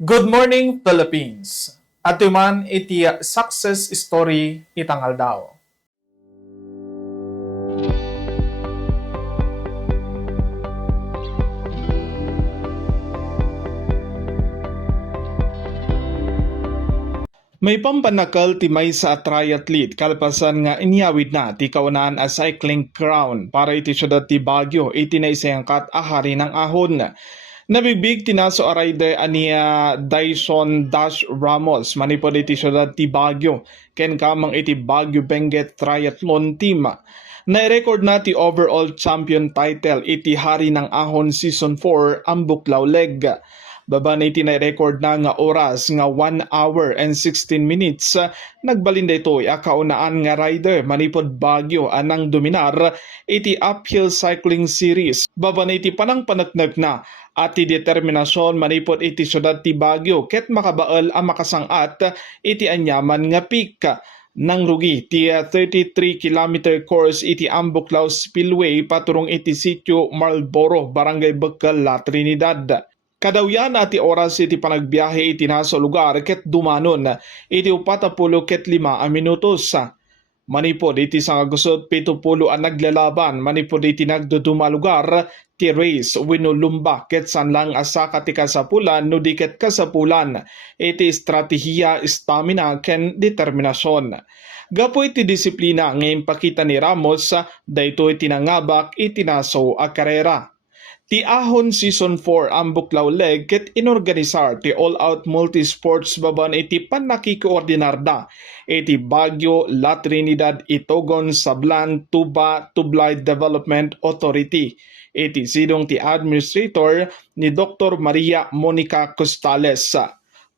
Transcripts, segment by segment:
Good morning, Philippines! At man iti success story itangal daw. May pampanakal ti may sa triathlete kalpasan nga inyawid na ti kaunaan a cycling crown para iti syudad ti Baguio iti naisangkat a hari ng ahon. Nabibig tinaso a rider ania Dyson Dash Ramos manipod iti syudad ti Baguio ken kamang iti Baguio Benguet Triathlon Team. Nai-record na ti overall champion title iti hari ng ahon season 4 ang Buklaw Leg. Baba na iti na-record na nga oras nga 1 hour and 16 minutes. Nagbalinda ito kaunaan nga rider manipod Baguio anang dominar iti uphill cycling series. Baba na iti panang panagnag na at iti determinasyon manipod iti syudad ti Baguio ket makabaal ang makasangat iti anyaman nga peak. Nang rugi ti 33 kilometer course iti Ambuklaw Spillway paturong iti sitio Marlboro, Barangay Becal, La Trinidad. Kadawyan ati oras iti panagbiyahe iti naso lugar ket dumanon iti 45 minutos. Manipod iti sangagusot 70 ang naglalaban manipod iti nagduduma lugar ti race winulumba ket sanlang asa ti kasapulan no diket kasapulan iti estratehiya, stamina ken determinasyon. Gapo iti disiplina nga impakita ni Ramos daytoy tinangabak iti naso a karera. Ti ahon season 4 ang Buklaw Leg ket inorganisar ti all-out multi-sports baban iti panakikoordinarda iti Baguio, La Trinidad, Itogon, Sablan, Tuba, Tublay Development Authority. Iti sidong ti administrator ni Dr. Maria Monica Costales.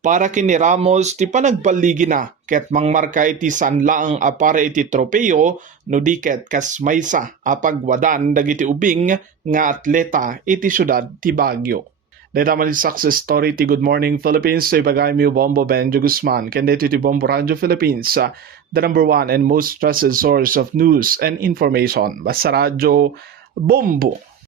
Para kini Ramos ti panagbaligi na ket mangmarka iti sanlaang apara iti tropeo no diket kas maysa apagwadan dagiti ubing nga atleta iti syudad ti Baguio. Deta man success story ti Good Morning Philippines so ibagay mi Bombo Benjo Guzman ken dito ti Bombo Radio Philippines the number one and most trusted source of news and information. Basta radyo Bombo.